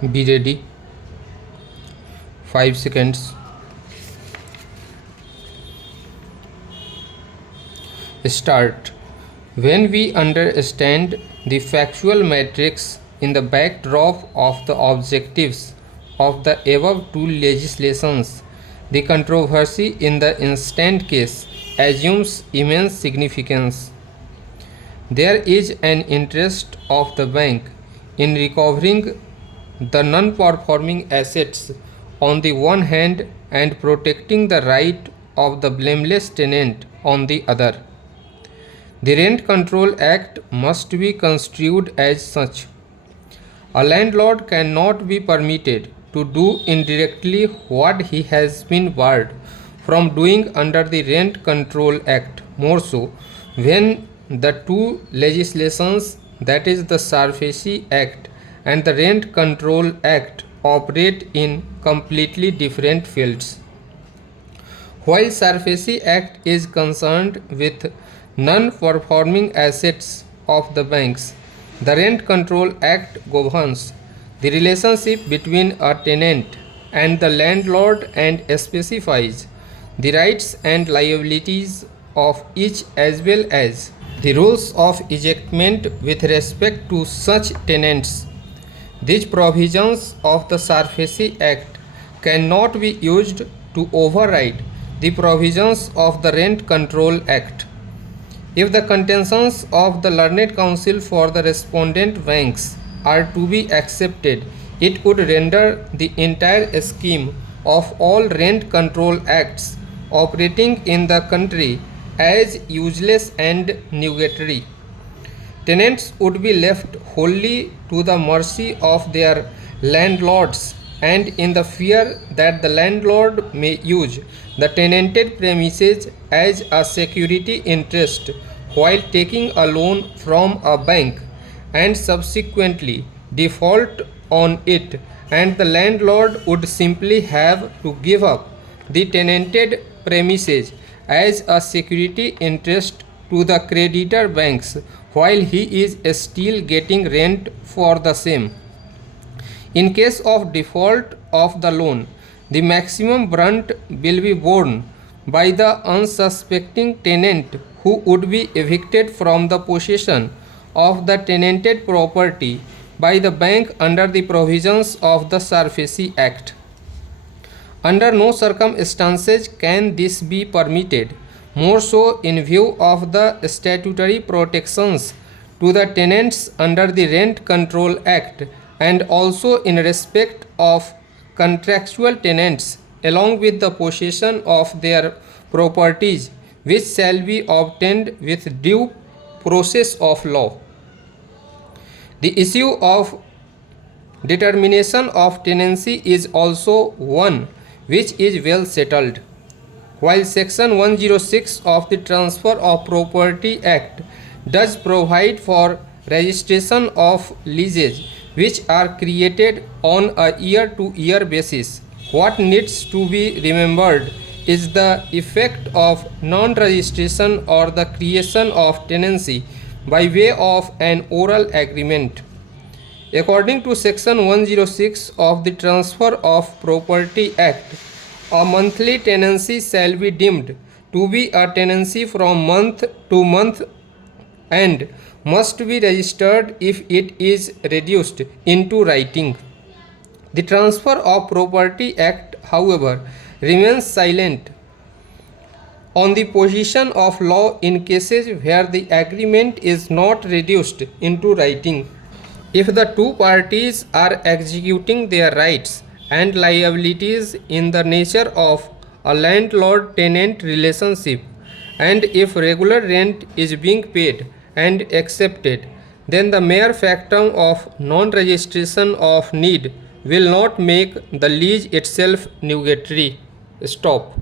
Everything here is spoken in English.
Be ready. 5 seconds. Start. When we understand the factual matrix in the backdrop of the objectives of the above two legislations, the controversy in the instant case assumes immense significance. There is an interest of the bank in recovering the non-performing assets on the one hand and protecting the right of the blameless tenant on the other. The Rent Control Act must be construed as such. A landlord cannot be permitted to do indirectly what he has been barred from doing under the Rent Control Act, more so when the two legislations, that is the SARFAESI Act and the Rent Control Act, operate in completely different fields. While SARFAESI Act is concerned with non-performing assets of the banks, the Rent Control Act governs the relationship between a tenant and the landlord and specifies the rights and liabilities of each as well as the rules of ejectment with respect to such tenants. These provisions of the SARFAESI Act cannot be used to override the provisions of the Rent Control Act. If the contentions of the learned counsel for the respondent banks are to be accepted, it would render the entire scheme of all rent control acts operating in the country as useless and nugatory. Tenants would be left wholly to the mercy of their landlords and in the fear that the landlord may use the tenanted premises as a security interest while taking a loan from a bank and subsequently default on it, and the landlord would simply have to give up the tenanted premises as a security interest to the creditor banks while he is still getting rent for the same. In case of default of the loan, the maximum brunt will be borne by the unsuspecting tenant who would be evicted from the possession of the tenanted property by the bank under the provisions of the SARFAESI Act. Under no circumstances can this be permitted, more so in view of the statutory protections to the tenants under the Rent Control Act and also in respect of contractual tenants along with the possession of their properties which shall be obtained with due process of law. The issue of determination of tenancy is also one which is well settled. While Section 106 of the Transfer of Property Act does provide for registration of leases which are created on a year-to-year basis, what needs to be remembered is the effect of non-registration or the creation of tenancy by way of an oral agreement. According to Section 106 of the Transfer of Property Act, a monthly tenancy shall be deemed to be a tenancy from month to month and must be registered if it is reduced into writing. The Transfer of Property Act, however, remains silent on the position of law in cases where the agreement is not reduced into writing. If the two parties are executing their rights and liabilities in the nature of a landlord-tenant relationship, and if regular rent is being paid and accepted, then the mere factum of non-registration of need will not make the lease itself nugatory. Stop.